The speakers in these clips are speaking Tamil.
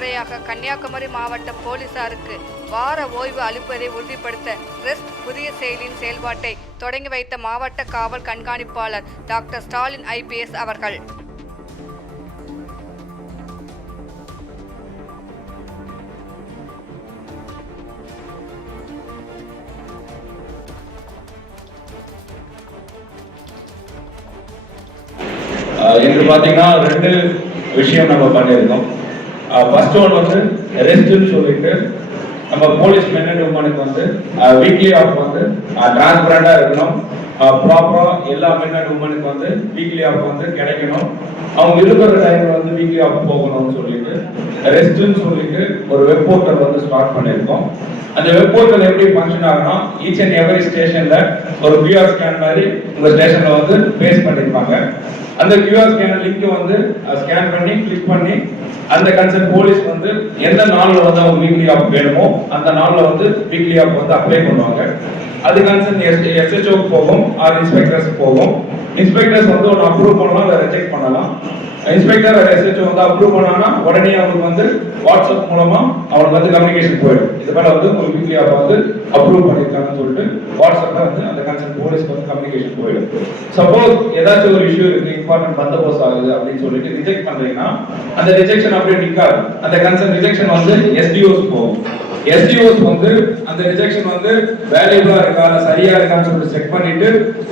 முறையாக கன்னியாகுமரி மாவட்ட போலீசாருக்கு வார ஓய்வு அளிப்பதை உறுதிப்படுத்த ரெஸ்ட் புதிய செயலியின் செயல்பாட்டை தொடங்கி வைத்த மாவட்ட காவல் கண்காணிப்பாளர் டாக்டர் ஸ்டாலின் IPS அவர்கள். இன்று பார்த்தீங்கன்னா 2 விஷயம் நம்ம பண்ணியிருக்கோம். ஃபர்ஸ்ட் ஒன் வந்து ரெஸ்ட்னு சொல்லிட்டு நம்ம போலீஸ் மென் அண்ட் உமனுக்கு வந்து வீக்லி ஆஃப் வந்து டிரான்ஸ்பரண்டா இருக்கணும். ப்ராப்பரா எல்லா மென் அண்ட் உமனுக்கு வந்து வீக்லி ஆஃப் வந்து கிடைக்கணும். அவங்க இருக்கிற டைம்ல வந்து வீக்லி ஆஃப் போகணும்னு சொல்லிட்டு ரெஸ்ட்னு சொல்லிட்டு ஒரு வெப் போர்ட்டல் வந்து ஸ்டார்ட் பண்ணியிருக்கோம். அந்த வெப் போர்ட்டல் எப்படி ஃபங்க்ஷன் ஆகும்னா ஈச் அண்ட் எவரி ஸ்டேஷன்ல ஒரு QR ஸ்கேன் மாதிரி உங்க ஸ்டேஷன்ல வந்து பேஸ் பண்ணிருப்பாங்க. அந்த QR ஸ்கேன் லிங்க் வந்து ஸ்கேன் பண்ணி கிளிக் பண்ணி அந்த கன்சர்ன் போலீஸ் வந்து எந்த நாள்ல வந்து அவங்க வீக்லி ஆஃப் வேணுமோ அந்த நாள்ல வந்து வீக்லி ஆஃப் வந்து அப்ளை பண்ணுவாங்க. அது கன்சர்ன் SHO போகும் ஆர் இன்ஸ்பெக்டர்ஸ் போகும். இன்ஸ்பெக்டர்ஸ் வந்து ஒன்று அப்ரூவ் பண்ணலாம் இல்லை ரிஜெக்ட் பண்ணலாம். இன்ஸ்பெக்டர் SHO வந்து அப்ரூவ் பண்ணாங்கன்னா உடனே அவங்களுக்கு வந்து வாட்ஸ்அப் மூலமா அவங்களுக்கு வந்து கம்யூனிகேஷன் போயிடும். இது மேல வந்து ஒரு வீக்லி ஆஃப் வந்து அப்ரூவ் பண்ணிருக்காங்கன்னு சொல்லிட்டு வாட்ஸ்அப்ல வந்து அந்த கன்சர்ன் போலீஸ்க்கு வந்து கம்யூனிகேஷன் போயிடும். சப்போஸ் ஏதாச்சும் ஒரு இஷ்யூ இருக்கு, இம்பார்ட்டன்ட் பந்தோபஸ்து ஆகுது அப்படின்னு சொல்லிட்டு ரிஜெக்ட் பண்றீங்கன்னா அந்த ரிஜெக்ஷன் அப்படியே நிக்காது. அந்த கன்சர்ன் ரிஜெக்ஷன் வந்து SDOs போகும். SDOs வந்து அந்த ரிஜெக்ஷன் வந்து வேல்யூபிளா இருக்கா இல்ல சரியா இருக்கான்னு சொல்லிட்டு செக் பண்ணிட்டு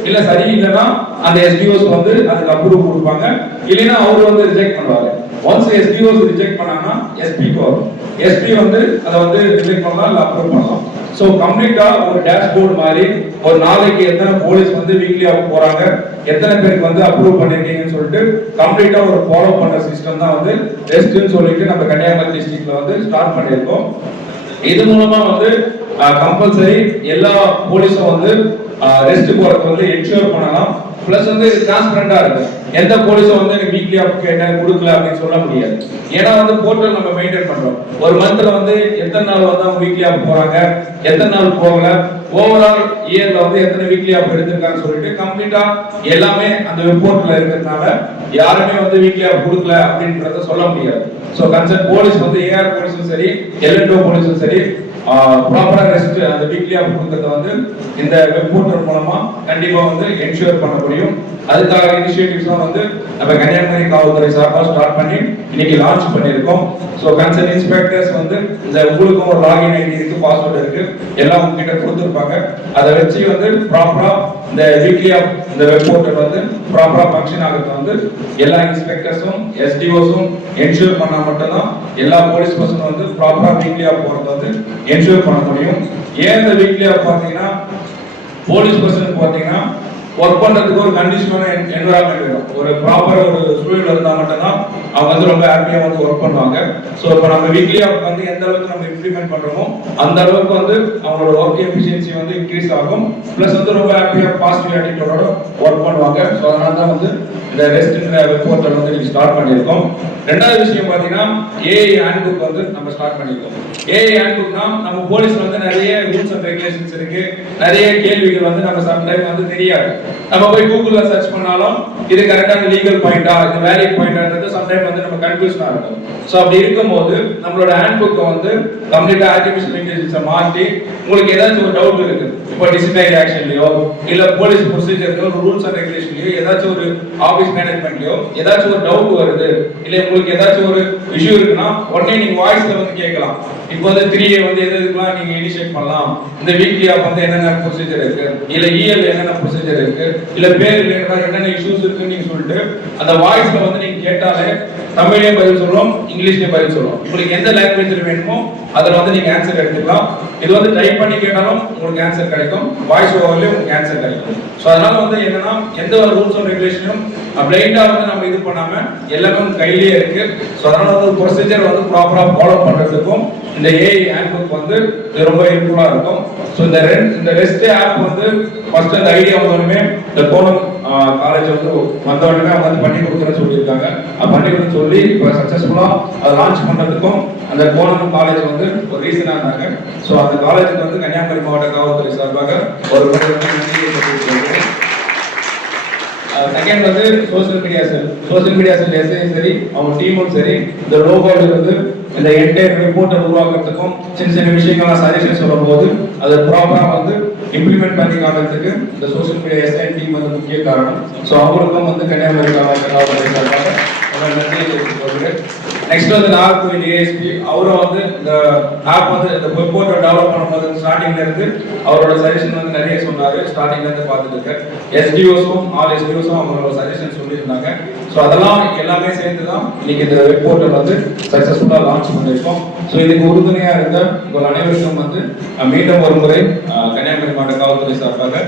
இல்ல சரி இல்லைன்னா அந்த SDOs வந்து அதுக்கு அப்ரூவ் கொடுப்பாங்க. இல்லைன்னா அவர் வந்து ரிஜெக்ட் பண்ணுவாங்க. ஒன்ஸ் SDOs ரிஜெக்ட் பண்ணாங்கன்னா SP க்கு வரும். SP வந்து அதை வந்து ரிஜெக்ட் பண்ணலாம் இல்ல அப்ரூவ் பண்ணலாம். சோ கம்ப்ளீட்டா ஒரு டேஷ்போர்ட் மாதிரி ஒரு நாளைக்கு எத்தனை போலீஸ் வந்து வீக்லி ஆஃப் போறாங்க, எத்தனை பேருக்கு வந்து அப்ரூவ் பண்ணிருக்கீங்கன்னு சொல்லிட்டு கம்ப்ளீட்டா ஒரு ஃபாலோ பண்ற சிஸ்டம் தான் வந்து ரெஸ்ட்னு சொல்லிட்டு நம்ம கன்னியாகுமரி டிஸ்ட்ரிக்ட்ல வந்து ஸ்டார்ட் பண்ணியிருக்கோம். இது மூலமா வந்து கம்பல்சரி எல்லா போலீஸும் வந்து ரெஸ்ட் போறதுக்கு வந்து என்ஷூர் பண்ணலாம். பிளஸ் வந்து இது டிரான்ஸ்பரண்டா இருக்கு. எந்த போலீஸும் வந்து எனக்கு வீக்லி ஆஃப் கேட்டேன் கொடுக்கல அப்படின்னு சொல்ல முடியாது. ஏன்னா வந்து போர்ட்டல் நம்ம மெயின்டைன் பண்றோம். ஒரு மந்த்ல வந்து எத்தனை நாள் வந்து அவங்க வீக்லி ஆஃப் போறாங்க, எத்தனை நாள் போகல, ஓவரால் இயர்ல வந்து எத்தனை வீக்லி ஆஃப் எடுத்திருக்கான்னு சொல்லிட்டு கம்ப்ளீட்டா எல்லாமே அந்த வெப் போர்ட்டல்ல இருக்கிறதுனால யாருமே வந்து வீக்லி ஆஃப் கொடுக்கல அப்படின்றத சொல்ல முடியாது. சோ கன்சர்ன் போலீஸ் வந்து AR போலீஸும் சரி LNO போலீஸும் சரி ப்ராப்பரா ரெஸ்ட் அந்த வீக்லி ஆஃப் கொடுக்கறத வந்து இந்த வெப் போர்ட்டல் மூலமா கண்டிப்பா வந்து என்ஷூர் பண்ண முடியும். அதுக்காக இனிஷியேட்டிவ்ஸ் வந்து நம்ம கன்னியாகுமரி காவல்துறை சார்பா ஸ்டார்ட் பண்ணி இன்னைக்கு லான்ச் பண்ணியிருக்கோம். ஸோ கன்சர்ன் இன்ஸ்பெக்டர்ஸ் வந்து இந்த உங்களுக்கும் ஒரு லாகின் ஐடி இருக்கு, பாஸ்வேர்டு இருக்கு, எல்லாம் உங்ககிட்ட கொடுத்துருப்பாங்க. அதை வச்சு வந்து ப்ராப்பரா இந்த வீக்லி ஆஃப் இந்த வெப் போர்ட்டல் வந்து ப்ராப்பரா ஃபங்க்ஷன் ஆகிறது வந்து எல்லா இன்ஸ்பெக்டர்ஸும் SDOஸும் என்ஷூர் பண்ணா மட்டும்தான் எல்லா போலீஸ் பர்சனும் வந்து ப்ராப்பரா வீக்லி ஆஃப் போறது வந்து என்ஷூர் பண்ண முடியும். ஏன் இந்த வீக்லி ஆஃப் பார்த்தீங்கன்னா போலீஸ் பர்சனுக்கு பார்த்தீங்கன்னா ஒர்க் பண்றதுக்கு ஒரு கண்டிஷனான என்விரான்மெண்ட் வேணும். ஒரு ப்ராப்பர் ஒரு சூழல் இருந்தா மட்டும்தான் அவங்க வந்து ரொம்ப ஹாப்பியா வந்து ஒர்க் பண்ணுவாங்க. ஸோ இப்போ நம்ம வீக்லி ஆஃப் வந்து எந்த அளவுக்கு நம்ம இம்ப்ளிமெண்ட் பண்றோமோ அந்த அளவுக்கு வந்து அவங்களோட ஒர்க் எஃபிஷியன்சி வந்து இன்க்ரீஸ் ஆகும். பிளஸ் வந்து ரொம்ப ஹாப்பியா பாசிட்டிவ் ஆட்டிடியூடோட ஒர்க் பண்ணுவாங்க. ஸோ அதனால தான் வந்து இந்த ரெஸ்ட்ங்கிற வெப் போர்ட்டல் வந்து நீங்க ஸ்டார்ட் பண்ணியிருக்கோம். ரெண்டாவது விஷயம் பார்த்தீங்கன்னா AI ஹேண்ட்புக் வந்து நம்ம ஸ்டார்ட் பண்ணியிருக்கோம். AI ஹேண்ட்புக்னா நம்ம போலீஸ்ல வந்து நிறைய ரூல்ஸ் அண்ட் ரெகுலேஷன்ஸ் இருக்கு, நிறைய கேள்விகள் வந்து நம்ம சம்டைம் வந்து தெரியாது. நம்ம போய் கூகுள்ல சர்ச் பண்ணாலும் இது கரெக்டான லீகல் பாயிண்டா இது வேலிட் பாயிண்டான்றது சம்டைம் வந்து நம்ம கன்ஃபியூஷனா இருக்கும். சோ அப்படி இருக்கும்போது நம்மளோட ஹேண்ட்புக்கை வந்து கம்ப்ளீட்டா ஆர்டிஃபிஷியல் இன்டெலிஜென்ஸை மாற்றி உங்களுக்கு ஏதாச்சும் ஒரு டவுட் இருக்கு, இப்போ டிசிப்ளினரி ஆக்ஷன்லயோ இல்ல போலீஸ் ப்ரொசீஜர்லயோ ஒரு ரூல்ஸ் அண்ட் ரெகுலேஷன்லயோ ஏதாச்சும் ஒரு ஆபீஸ் மேனேஜ்மெண்ட்லயோ ஏதாச்சும் ஒரு டவுட் வருது, இல்ல உங்களுக்கு ஏதாச்சும் ஒரு இஷ்யூ இருக்குன்னா உடனே நீங்க வாய்ஸ்ல வந்து கேட்கலாம். இப்போ வந்து 3A வந்து எதுக்கெல்லாம் நீங்க இனிஷியேட் பண்ணலாம், இந்த வீக்லி ஆஃப் வந்து என்னென்ன ப்ரொசீஜர் இருக்கு, இல்ல EL என்னென்ன ப்ரொசீஜர் இருக்கு, இல்ல பேர் ரிலேட்டடா என்னென்ன இஷ்யூஸ் இருக்குன்னு நீங்க சொல்லிட்டு அந்த வாய்ஸ்ல வந்து நீங்க கேட்டாலே தமிழ்லயே பதில் சொல்லுவோம், இங்கிலீஷ்லயே பதில் சொல்லுவோம். உங்களுக்கு எந்த லாங்குவேஜ்ல வேணுமோ அதுல வந்து நீங்க ஆன்சர் எடுத்துக்கலாம். இது வந்து டைப் பண்ணி கேட்டாலும் உங்களுக்கு ஆன்சர் கிடைக்கும், வாய்ஸ் ஓவர்லயே உங்களுக்கு ஆன்சர் கிடைக்கும். ஸோ அதனால வந்து என்னன்னா எந்த ஒரு ரூல்ஸ் அண்ட் ரெகுலேஷனும் பிளைண்டா வந்து நம்ம இது பண்ணாம எல்லாமே கையிலேயே இருக்கு. ஸோ அதனால வந்து ப்ரொசீஜர் வந்து ப்ராப்பரா ஃபாலோ பண்றதுக்கும் இந்த AI ஹேண்ட்புக் வந்து ரொம்ப யூஸ்ஃபுல்லா இருக்கும். ஸோ இந்த ரெஸ்ட் ஆப் வந்து ஃபர்ஸ்ட் அந்த ஐடியா வந்தோடனே இந்த கோணம் காலேஜ் வந்து வந்தோடனே அவங்க வந்து பண்ணி கொடுக்குறேன்னு சொல்லியிருக்காங்க. பண்ணி கொடுத்து சொல்லி இப்போ சக்சஸ்ஃபுல்லா அதை லான்ச் பண்றதுக்கும் அந்த கோணம் காலேஜ் வந்து ஒரு ரீசனா இருந்தாங்க. ஸோ அந்த காலேஜுக்கு வந்து கன்னியாகுமரி மாவட்ட காவல்துறை சார்பாக ஒரு செகண்ட் வந்து சோசியல் மீடியா செல் எஸ்ஐயும் சரி அவங்க டீமும் சரி இந்த லோகோவில் வந்து இந்த என்டையர் ரிப்போர்ட்டை உருவாக்குறதுக்கும் சின்ன சின்ன விஷயங்கள்லாம் சஜஷன் சொல்லும் போது அதை ப்ராப்பரா வந்து இம்ப்ளிமெண்ட் பண்ணி காட்டுறதுக்கு இந்த சோஷியல் மீடியா எஸ்ஐ டீம் வந்து முக்கிய காரணம். ஸோ அவங்களுக்கும் வந்து கன்னியாகுமரி காவல்துறை நன்றி தெரிவித்துக் நெக்ஸ்ட் வந்து நாகர்கோவில் ஏஎஸ்பி அவரும் வந்து இந்த ஆப் வந்து இந்த ரிப்போர்ட்டை டெவலப் பண்ணும்போது ஸ்டார்டிங்ல இருந்து அவரோட சஜஷன் வந்து நிறைய சொன்னாரு. ஸ்டார்டிங்ல இருந்து பார்த்துட்டு இருக்கேன். எஸ்டிஓஸும் ஆல் எஸ்டிஓஸும் அவங்களோட சஜஷன் சொல்லியிருந்தாங்க. ஸோ அதெல்லாம் எல்லாமே சேர்ந்து தான் இன்னைக்கு இந்த ரிப்போர்ட்டை வந்து சக்சஸ்ஃபுல்லாக லான்ச் பண்ணியிருக்கோம். ஸோ இதுக்கு உறுதுணையா இருந்த உங்கள் அனைவருக்கும் வந்து மீண்டும் ஒரு முறை கன்னியாகுமரி மாவட்ட காவல்துறை சார்பாக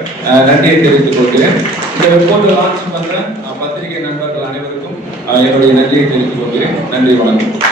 நன்றியை தெரிவித்துக் கொள்கிறேன். இந்த ரிப்போர்ட்டை லான்ச் பண்ற பத்திரிகை நண்பர்கள் அனைவருக்கும் என்னுடைய நன்றியை தெரிவித்துக் கொள்கிறேன். நன்றி, வணக்கம்.